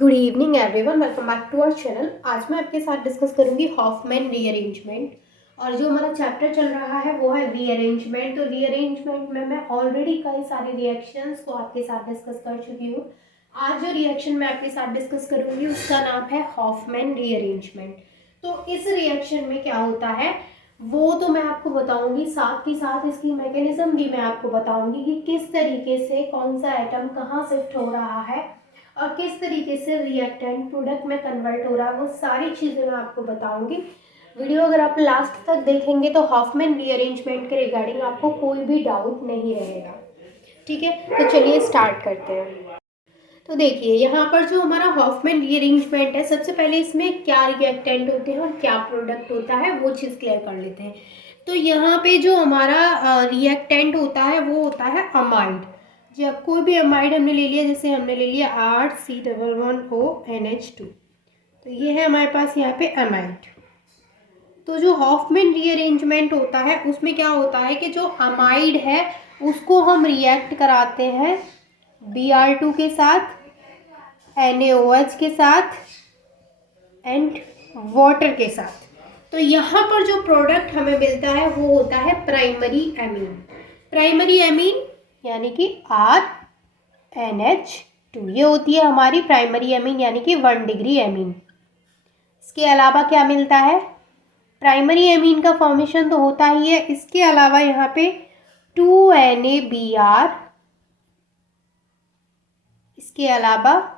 Good evening everyone, welcome back to our channel. आज मैं आपके साथ डिस्कस करूंगी हॉफमैन रीअरेंजमेंट। और जो हमारा चैप्टर चल रहा है वो है रीअरेंजमेंट। तो रीअरेंजमेंट में मैं ऑलरेडी कई सारे रिएक्शंस को आपके साथ डिस्कस कर चुकी हूँ। आज जो रिएक्शन मैं आपके साथ डिस्कस करूंगी उसका नाम है हॉफमैन रीअरेंजमेंट। तो इस रिएक्शन में क्या होता है वो तो मैं आपको बताऊंगी, साथ ही साथ इसकी मैकेनिज्म भी मैं आपको बताऊंगी कि किस तरीके से कौन सा एटम कहाँ शिफ्ट हो रहा है और किस तरीके से रिएक्टेंट प्रोडक्ट में कन्वर्ट हो रहा है, वो सारी चीज़ें मैं आपको बताऊंगी। वीडियो अगर आप लास्ट तक देखेंगे तो हॉफमैन रीअरेंजमेंट के रिगार्डिंग आपको कोई भी डाउट नहीं रहेगा। ठीक है, तो चलिए स्टार्ट करते हैं। तो देखिए यहाँ पर जो हमारा हॉफमैन रीअरेंजमेंट है, सबसे पहले इसमें क्या रिएक्टेंट होते हैं और क्या प्रोडक्ट होता है वो चीज़ क्लियर कर लेते हैं। तो यहाँ पे जो हमारा रिएक्टेंट होता है वो होता है अमाइड। जब कोई भी अमाइड हमने ले लिया, जैसे हमने ले लिया RC11ONH2, तो ये है हमारे पास यहाँ पे अमाइड। तो जो हॉफमैन रीअरेंजमेंट होता है उसमें क्या होता है कि जो अमाइड है उसको हम रिएक्ट कराते हैं Br2 के साथ, NaOH के साथ एंड वाटर के साथ। तो यहाँ पर जो प्रोडक्ट हमें मिलता है वो होता है प्राइमरी एमीन। प्राइमरी एमीन यानी कि RNH2, ये होती है हमारी प्राइमरी एमीन यानी कि 1 डिग्री एमीन। इसके अलावा क्या मिलता है, प्राइमरी एमीन का फॉर्मेशन तो होता ही है, इसके अलावा यहाँ पे 2NaBr, इसके अलावा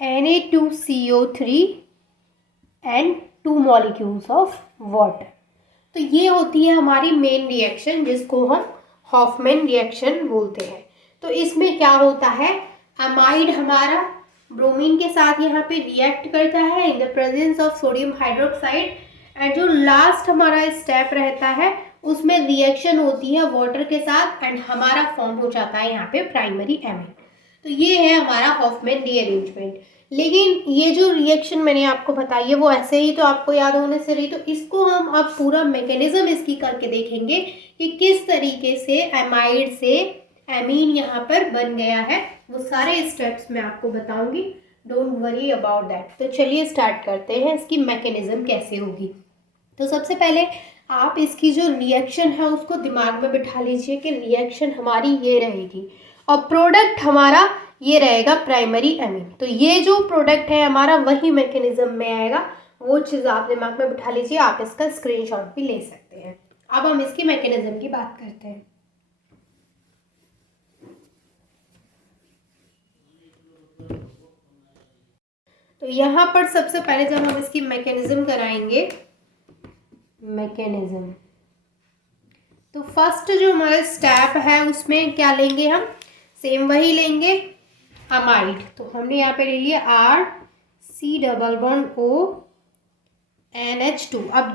Na2CO3 and 2 molecules of water. तो ये होती है हमारी मेन रिएक्शन जिसको हम हॉफमैन रिएक्शन बोलते हैं। तो इसमें क्या होता है, अमाइड हमारा ब्रोमीन के साथ यहाँ पे रिएक्ट करता है in the presence of sodium hydroxide, and जो लास्ट हमारा स्टेप रहता है उसमें रिएक्शन होती है वाटर के साथ एंड हमारा फॉर्म हो जाता है यहाँ पे प्राइमरी एमीन। तो ये है हमारा हॉफमैन रीअरेंजमेंट। लेकिन ये जो रिएक्शन मैंने आपको बताई है वो ऐसे ही तो आपको याद होने से रही, तो इसको हम अब पूरा मैकेनिज्म इसकी करके देखेंगे कि किस तरीके से एमाइड से एमीन यहाँ पर बन गया है। वो सारे स्टेप्स मैं आपको बताऊंगी, डोंट वरी अबाउट दैट। तो चलिए स्टार्ट करते हैं इसकी मैकेनिज्म कैसे होगी। तो सबसे पहले आप इसकी जो रिएक्शन है उसको दिमाग में बिठा लीजिए कि रिएक्शन हमारी ये रहेगी और प्रोडक्ट हमारा ये रहेगा प्राइमरी एमीन। तो ये जो प्रोडक्ट है हमारा वही मैकेनिज्म में आएगा, वो चीज़ आप दिमाग में बिठा लीजिए, आप इसका स्क्रीनशॉट भी ले सकते हैं। अब हम इसकी मैकेनिज्म की बात करते हैं। तो यहाँ पर सबसे पहले जब हम इसकी मैकेनिज्म कराएंगे, मैकेनिज्म, तो फर्स्ट जो हमारा स्टेप है उसमें क्या लेंगे हम, सेम वही लेंगे अमाइड। तो हमने यहाँ पे ले लिया RC11ONH2। अब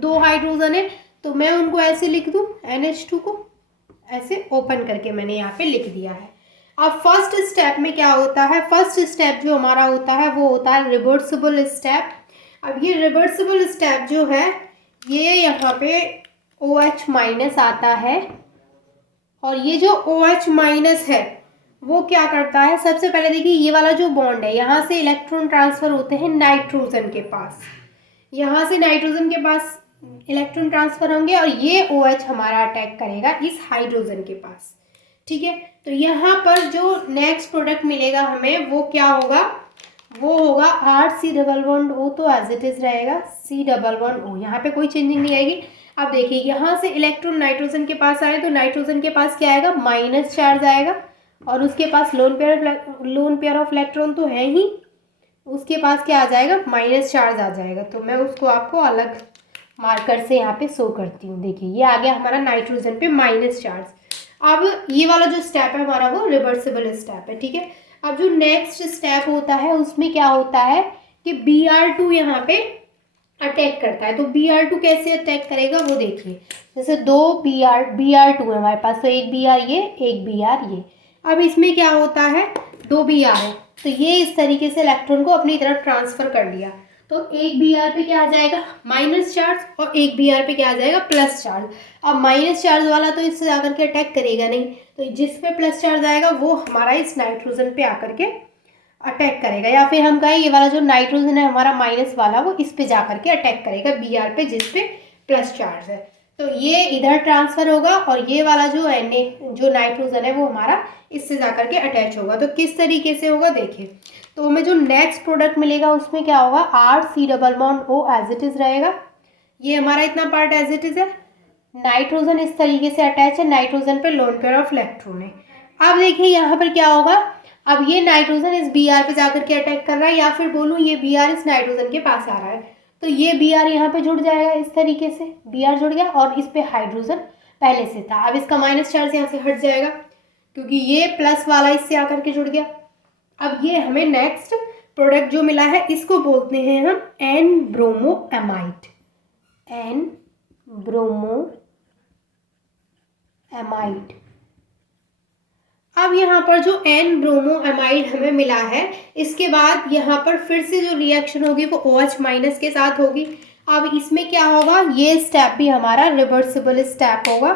दो हाइड्रोजन है तो मैं उनको ऐसे लिख दूँ, NH2 को ऐसे ओपन करके मैंने यहाँ पे लिख दिया है। अब फर्स्ट स्टेप में क्या होता है, फर्स्ट स्टेप जो हमारा होता है वो होता है रिवर्सिबल स्टेप। अब ये रिवर्सिबल स्टेप जो है ये यहाँ पे OH- आता है, और ये जो OH- है वो क्या करता है, सबसे पहले देखिए ये वाला जो बॉन्ड है यहाँ से इलेक्ट्रॉन ट्रांसफर होते हैं नाइट्रोजन के पास, यहाँ से नाइट्रोजन के पास इलेक्ट्रॉन ट्रांसफर होंगे और ये OH हमारा अटैक करेगा इस हाइड्रोजन के पास। ठीक है, तो यहाँ पर जो नेक्स्ट प्रोडक्ट मिलेगा हमें वो क्या होगा, वो होगा RC11O, तो एज इट इज रहेगा C11O, यहाँ पे कोई चेंजिंग नहीं आएगी। अब देखिए यहाँ से इलेक्ट्रॉन नाइट्रोजन के पास आए तो नाइट्रोजन के पास क्या आएगा, माइनस चार्ज आएगा, और उसके पास लोन पेयर ऑफ इलेक्ट्रॉन तो है ही, उसके पास क्या आ जाएगा, माइनस चार्ज आ जाएगा। तो मैं उसको आपको अलग मार्कर से यहाँ पे शो करती हूँ। देखिए ये आ गया हमारा नाइट्रोजन पे माइनस चार्ज। अब ये वाला जो स्टेप है हमारा वो रिवर्सिबल स्टेप है। ठीक है, अब जो नेक्स्ट स्टेप होता है उसमें क्या होता है कि Br2 यहाँ पे अटैक करता है। तो Br2 कैसे अटैक करेगा वो देखिए, जैसे दो Br2 है हमारे पास, तो एक Br ये, एक Br ये। अब इसमें क्या होता है, दो Br है तो ये इस तरीके से इलेक्ट्रॉन को अपनी तरफ ट्रांसफर कर लिया, तो एक Br पे क्या आ जाएगा, माइनस चार्ज, और एक Br पे क्या आ जाएगा, प्लस चार्ज। अब माइनस चार्ज वाला तो इससे आकर के अटैक करेगा नहीं, तो जिस पे प्लस चार्ज आएगा वो हमारा इस नाइट्रोजन पे आकर के अटैक करेगा, या फिर हम कहें ये वाला जो नाइट्रोजन है हमारा माइनस वाला वो इस पे जा करके अटैक करेगा Br पे, जिस पे प्लस चार्ज है। तो ये इधर ट्रांसफर होगा और ये वाला जो जो नाइट्रोजन है वो हमारा इससे जा करके अटैच होगा। तो किस तरीके से होगा देखिए। तो हमें जो नेक्स्ट प्रोडक्ट मिलेगा उसमें क्या होगा, RC≡O एज इट इज़ रहेगा। ये हमारा इतना पार्ट एज इट इज़ है। नाइट्रोजन इस तरीके से अटैच है, नाइट्रोजन पे लोन पेयर ऑफ इलेक्ट्रॉन है। अब देखिए यहाँ पर क्या होगा, अब ये नाइट्रोजन इस Br पे जाकर के अटैक कर रहा है, या फिर बोलूँ ये Br इस नाइट्रोजन के पास आ रहा है। तो ये Br यहाँ पे जुड़ जाएगा, इस तरीके से Br जुड़ गया और इस पे हाइड्रोजन पहले से था। अब इसका माइनस चार्ज यहाँ से हट जाएगा क्योंकि ये प्लस वाला इससे आकर के जुड़ गया। अब ये हमें नेक्स्ट प्रोडक्ट जो मिला है इसको बोलते हैं हम N-ब्रोमोएमाइड। N-ब्रोमोएमाइड। अब यहाँ पर जो N-ब्रोमोएमाइड हमें मिला है, इसके बाद यहाँ पर फिर से जो रिएक्शन होगी वो OH माइनस के साथ होगी। अब इसमें क्या होगा, ये स्टेप भी हमारा रिवर्सिबल स्टेप होगा।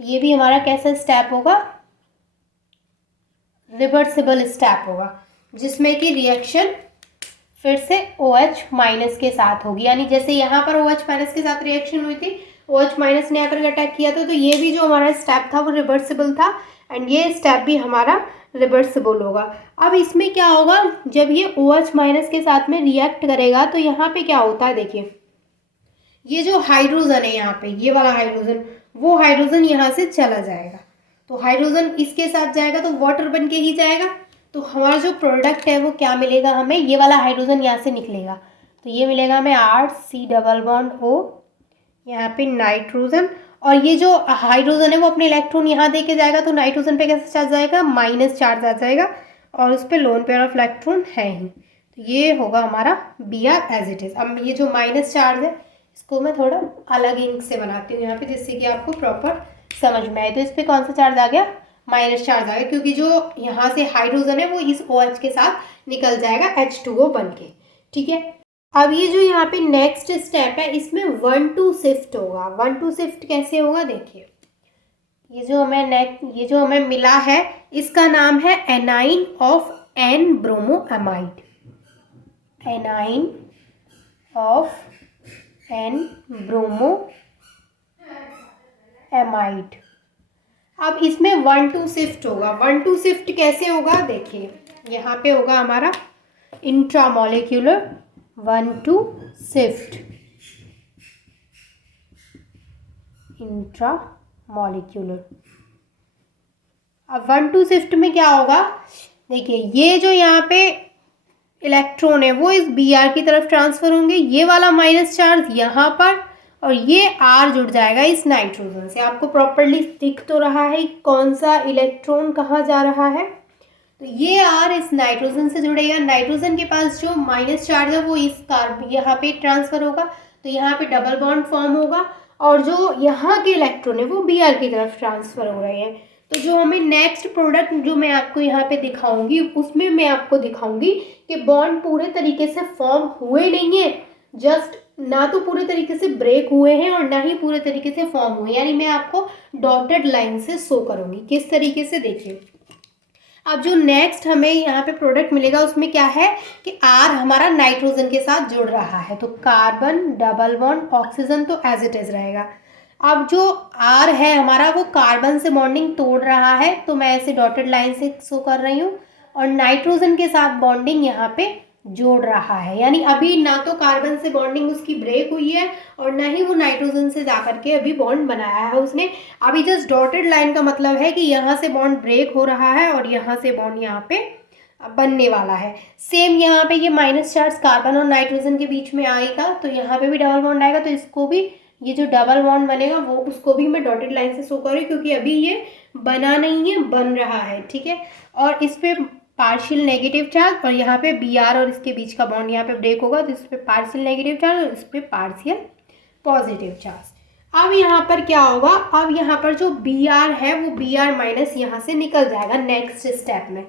ये भी हमारा कैसा स्टेप होगा, रिवर्सिबल स्टेप होगा, जिसमें कि रिएक्शन फिर से OH माइनस के साथ होगी। यानी जैसे यहाँ पर OH माइनस के साथ रिएक्शन हुई थी, OH माइनस ने आकर अटैक किया था, तो ये भी जो हमारा स्टेप था वो रिवर्सिबल था एंड ये स्टेप भी हमारा रिवर्सिबल होगा। अब इसमें क्या होगा, जब ये OH माइनस के साथ में रिएक्ट करेगा तो यहाँ पे क्या होता है देखिए, ये जो हाइड्रोजन है यहाँ पे, ये वाला हाइड्रोजन, वो हाइड्रोजन यहाँ से चला जाएगा। तो हाइड्रोजन इसके साथ जाएगा तो वाटर बन के ही जाएगा। तो हमारा जो प्रोडक्ट है वो क्या मिलेगा हमें, ये वाला हाइड्रोजन यहाँ से निकलेगा तो ये मिलेगा हमें RC≡O, यहाँ पे नाइट्रोजन, और ये जो हाइड्रोजन है वो अपने इलेक्ट्रॉन यहाँ दे के जाएगा तो नाइट्रोजन पे कैसा चार्ज आएगा, माइनस चार्ज आ जाएगा और उस पर लोन पेयर ऑफ इलेक्ट्रॉन है ही। तो ये होगा हमारा Br एज इट इज़। अब ये जो माइनस चार्ज है इसको मैं थोड़ा अलग इंक से बनाती हूँ यहाँ पे, जिससे कि आपको प्रॉपर समझ में आए। तो इस पर कौन सा चार्ज आ गया, माइनस चार्ज आ गया, क्योंकि जो यहाँ से हाइड्रोजन है वो इस OH के साथ निकल जाएगा H2O बन के। ठीक है। अब ये जो यहाँ पे नेक्स्ट स्टेप है इसमें 1,2 शिफ्ट होगा। 1,2 शिफ्ट कैसे होगा देखिए, ये जो हमें मिला है इसका नाम है anion of N-bromoamide. Anion of N-bromoamide. अब इसमें 1,2 शिफ्ट होगा। 1,2 शिफ्ट कैसे होगा देखिए, यहाँ पे होगा हमारा इंट्रामोलिक्यूलर 1,2 शिफ्ट, इंट्रामोलिक्यूलर। अब 1,2 शिफ्ट में क्या होगा देखिए, ये जो यहाँ पे इलेक्ट्रॉन है वो इस Br की तरफ ट्रांसफर होंगे, ये वाला माइनस चार्ज यहाँ पर, और ये R जुड़ जाएगा इस नाइट्रोजन से। आपको प्रॉपरली दिख तो रहा है कौन सा इलेक्ट्रॉन कहाँ जा रहा है। तो ये R इस नाइट्रोजन से जुड़ेगा, नाइट्रोजन के पास जो माइनस चार्ज है वो इस कार्बन यहाँ पे ट्रांसफर होगा, तो यहाँ पे डबल बॉन्ड फॉर्म होगा और जो यहाँ के इलेक्ट्रॉन है वो Br की तरफ ट्रांसफर हो रहे हैं। तो जो हमें नेक्स्ट प्रोडक्ट जो मैं आपको यहाँ पे दिखाऊंगी उसमें मैं आपको दिखाऊंगी कि बॉन्ड पूरे तरीके से फॉर्म हुए नहीं है, जस्ट ना तो पूरे तरीके से ब्रेक हुए हैं और ना ही पूरे तरीके से फॉर्म हुए, यानी मैं आपको डॉटेड लाइन से शो करूँगी किस तरीके से। देखिए अब जो नेक्स्ट हमें यहाँ पे प्रोडक्ट मिलेगा उसमें क्या है कि R हमारा नाइट्रोजन के साथ जुड़ रहा है, तो कार्बन डबल बॉन्ड ऑक्सीजन तो एज इट इज़ रहेगा। अब जो R है हमारा वो कार्बन से बॉन्डिंग तोड़ रहा है, तो मैं ऐसे डॉटेड लाइन से शो कर रही हूँ, और नाइट्रोजन के साथ बॉन्डिंग यहाँ पे जोड़ रहा है, यानी अभी ना तो कार्बन से बॉन्डिंग उसकी ब्रेक हुई है और ना ही वो नाइट्रोजन से जाकर के अभी बॉन्ड बनाया है उसने। अभी जस्ट डॉटेड लाइन का मतलब है कि यहाँ से बॉन्ड ब्रेक हो रहा है और यहाँ से बॉन्ड यहाँ पे बनने वाला है। सेम यहाँ पे ये माइनस चार्ज कार्बन और नाइट्रोजन के बीच में आएगा, तो यहाँ पे भी डबल बॉन्ड आएगा, तो इसको भी ये जो डबल बॉन्ड बनेगा वो उसको भी मैं डॉटेड लाइन से शो कर रही हूँ क्योंकि अभी ये बना नहीं है, बन रहा है। ठीक है। और इस पे पार्शियल नेगेटिव चार्ज और यहाँ पे Br और इसके बीच का बॉन्ड यहाँ पे ब्रेक होगा, तो इस पे पार्शियल नेगेटिव चार्ज और इस पे पार्शियल पॉजिटिव चार्ज। अब यहाँ पर क्या होगा, अब यहाँ पर जो Br है वो Br माइनस यहाँ से निकल जाएगा नेक्स्ट स्टेप में।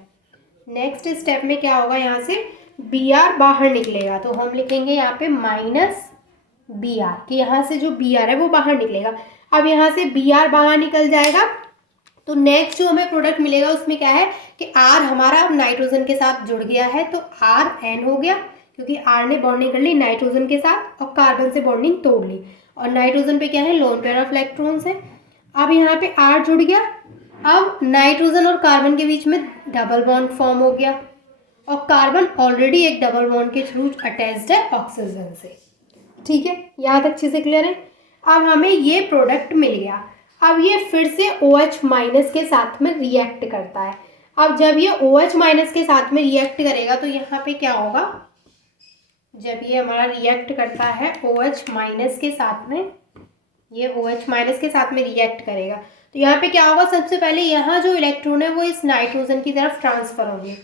नेक्स्ट स्टेप में क्या होगा, यहाँ से Br बाहर निकलेगा, तो हम लिखेंगे यहाँ पे माइनस Br कि यहाँ से जो Br है वो बाहर निकलेगा। अब यहाँ से Br बाहर निकल जाएगा तो नेक्स्ट जो हमें प्रोडक्ट मिलेगा उसमें क्या है कि R हमारा नाइट्रोजन के साथ जुड़ गया है, तो RN हो गया, क्योंकि R ने बॉन्डिंग कर ली नाइट्रोजन के साथ और कार्बन से बॉन्डिंग तोड़ ली, और नाइट्रोजन पे क्या है, लोन पेयर ऑफ इलेक्ट्रॉन्स है। अब यहाँ पे R जुड़ गया, अब नाइट्रोजन और कार्बन के बीच में डबल बॉन्ड फॉर्म हो गया, और कार्बन ऑलरेडी एक डबल बॉन्ड के थ्रू अटैच्ड है ऑक्सीजन से। ठीक है, यहाँ तक अच्छे से क्लियर है। अब हमें ये प्रोडक्ट मिल गया। अब ये फिर से OH माइनस के साथ में रिएक्ट करता है। अब जब ये OH माइनस के साथ में रिएक्ट करेगा तो यहाँ पे क्या होगा, जब ये हमारा रिएक्ट करता है OH माइनस के साथ में, ये OH माइनस के साथ में रिएक्ट करेगा तो यहाँ पे क्या होगा, सबसे पहले यहाँ जो इलेक्ट्रॉन है वो इस नाइट्रोजन की तरफ ट्रांसफर होंगे।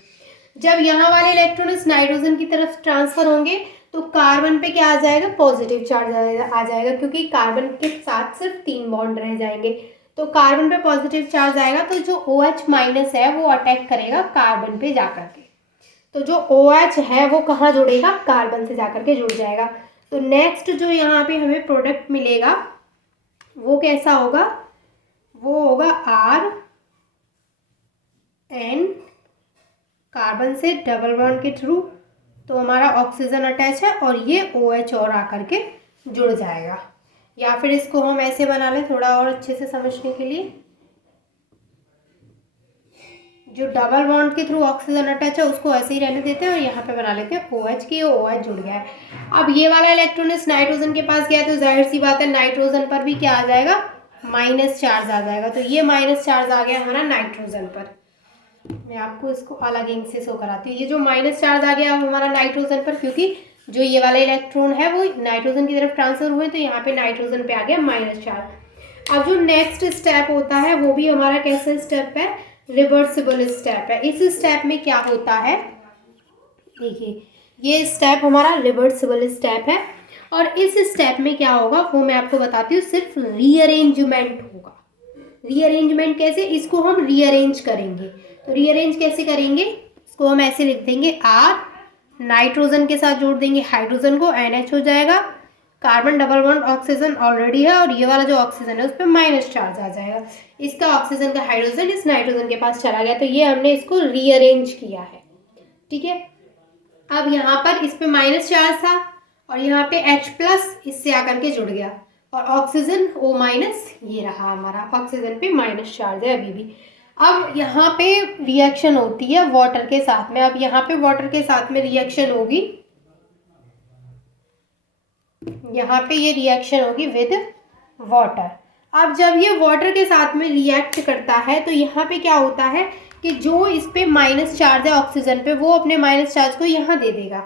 जब यहाँ वाले इलेक्ट्रॉन इस नाइट्रोजन की तरफ ट्रांसफर होंगे तो कार्बन पे क्या आ जाएगा, पॉजिटिव चार्ज आ जाएगा, क्योंकि कार्बन के साथ सिर्फ 3 बॉन्ड रह जाएंगे। तो कार्बन पे पॉजिटिव चार्ज आएगा तो जो OH माइनस है वो अटैक करेगा कार्बन पे जाकर के, तो जो OH है वो कहाँ जुड़ेगा, कार्बन से जाकर के जुड़ जाएगा। तो नेक्स्ट जो यहाँ पे हमें प्रोडक्ट मिलेगा वो कैसा होगा, वो होगा RN, कार्बन से डबल बॉन्ड के थ्रू, तो हमारा ऑक्सीजन अटैच है और ये OH और आकर के जुड़ जाएगा। या फिर इसको हम ऐसे बना लें थोड़ा और अच्छे से समझने के लिए, जो डबल बॉन्ड के थ्रू ऑक्सीजन अटैच है उसको ऐसे ही रहने देते हैं और यहाँ पे बना लेते हैं OH की, OH जुड़ गया है। अब ये वाला इलेक्ट्रॉन इस नाइट्रोजन के पास गया तो जाहिर सी बात है नाइट्रोजन पर भी क्या आ जाएगा, माइनस चार्ज आ जाएगा। तो ये माइनस चार्ज आ गया हमारा नाइट्रोजन पर। मैं आपको इसको अलग इंक से शो कराती हूँ। ये जो माइनस चार्ज आ गया हमारा नाइट्रोजन पर, क्योंकि जो ये वाले इलेक्ट्रॉन है वो नाइट्रोजन की तरफ ट्रांसफर हुए तो यहाँ पे नाइट्रोजन पे आ गया माइनस चार्ज। अब जो नेक्स्ट स्टेप होता है वो भी हमारा कैसा स्टेप है, रिवर्सिबल स्टेप है। इस स्टेप में क्या होता है, देखिए ये स्टेप हमारा रिवर्सिबल स्टेप है, और इस स्टेप में क्या होगा वो मैं आपको बताती हूँ, सिर्फ रीअरेंजमेंट होगा। रीअरेंजमेंट कैसे, इसको हम रीअरेंज करेंगे। तो रीअरेंज कैसे करेंगे, इसको हम ऐसे लिख देंगे, R नाइट्रोजन के साथ जोड़ देंगे हाइड्रोजन को, NH हो जाएगा, carbon double bond oxygen already है और ये वाला जो ऑक्सीजन है उस पर माइनस चार्ज आ जाएगा। इसका ऑक्सीजन का हाइड्रोजन इस नाइट्रोजन के पास चला गया, तो ये हमने इसको रीअरेंज किया है। ठीक है, अब यहाँ पर इस पे माइनस चार्ज था और यहाँ पे H प्लस इससे आकर के जुड़ गया, और ऑक्सीजन O माइनस ये रहा हमारा, ऑक्सीजन पे माइनस चार्ज है अभी भी। अब यहाँ पे रिएक्शन होती है वाटर के साथ में। अब यहाँ पे वाटर के साथ में रिएक्शन होगी, यहाँ पे ये रिएक्शन होगी विद वाटर। अब जब ये वाटर के साथ में रिएक्ट करता है तो यहाँ पे क्या होता है कि जो इस पे माइनस चार्ज है ऑक्सीजन पे वो अपने माइनस चार्ज को यहाँ दे देगा।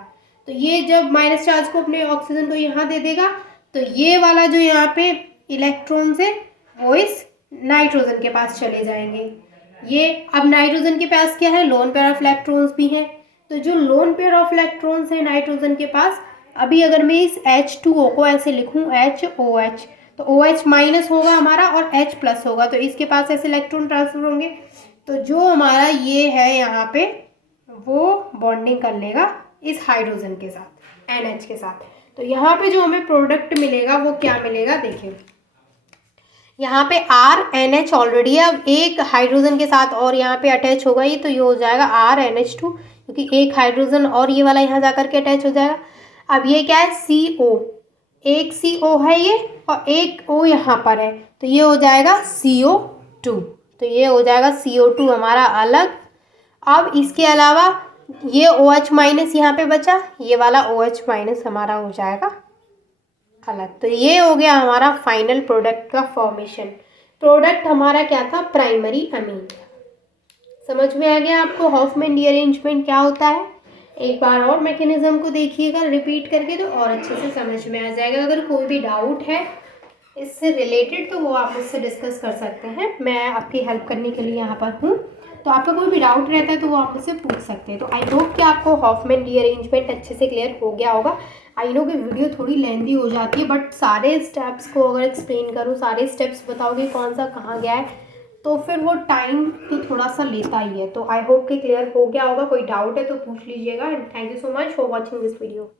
तो ये जब माइनस चार्ज को अपने ऑक्सीजन को यहाँ दे देगा तो ये वाला जो यहाँ पे इलेक्ट्रॉन्स है वो इस नाइट्रोजन के पास चले जाएंगे। ये अब नाइट्रोजन के पास क्या है, लोन पेयर ऑफ इलेक्ट्रॉन्स भी हैं। तो जो लोन पेयर ऑफ इलेक्ट्रॉन्स है नाइट्रोजन के पास, अभी अगर मैं इस H2O को ऐसे लिखूं HOH, तो OH माइनस होगा हमारा और H प्लस होगा, तो इसके पास ऐसे इलेक्ट्रॉन ट्रांसफर होंगे। तो जो हमारा ये है यहाँ पे वो बॉन्डिंग कर लेगा इस हाइड्रोजन के साथ, NH के साथ। तो यहाँ पे जो हमें प्रोडक्ट मिलेगा वो क्या मिलेगा, देखिए यहाँ पे RNH ऑलरेडी है, अब एक हाइड्रोजन के साथ और यहाँ पे अटैच होगा ये, तो ये हो जाएगा RNH2, क्योंकि एक हाइड्रोजन और ये वाला यहाँ जाकर के अटैच हो जाएगा। अब ये क्या है, CO, एक CO है ये और एक O यहाँ पर है, तो ये हो जाएगा CO2, तो ये हो जाएगा CO2 हमारा अलग। अब इसके अलावा ये OH माइनस यहाँ पे बचा, ये वाला OH माइनस हमारा हो जाएगा अलग। तो ये हो गया हमारा फाइनल प्रोडक्ट का फॉर्मेशन। प्रोडक्ट हमारा क्या था, प्राइमरी अमीन। समझ में आ गया आपको हॉफमैन रीअरेंजमेंट क्या होता है। एक बार और मैकेनिज्म को देखिएगा रिपीट करके तो और अच्छे से समझ में आ जाएगा। अगर कोई भी डाउट है इससे रिलेटेड तो वो आप मुझसे डिस्कस कर सकते हैं, मैं आपकी हेल्प करने के लिए यहाँ पर हूँ। तो आपका कोई भी डाउट रहता है तो वो आप मुझसे पूछ सकते हैं। तो आई होप कि आपको हॉफमैन रीअरेंजमेंट अच्छे से क्लियर हो गया होगा। आई नो कि वीडियो थोड़ी लेंथी हो जाती है, बट सारे स्टेप्स को अगर एक्सप्लेन करूँ, सारे स्टेप्स बताओगे कौन सा कहाँ गया है, तो फिर वो टाइम तो थोड़ा सा लेता ही है। तो आई होप कि क्लियर हो गया होगा। कोई डाउट है तो पूछ लीजिएगा। And thank you so much for watching this video.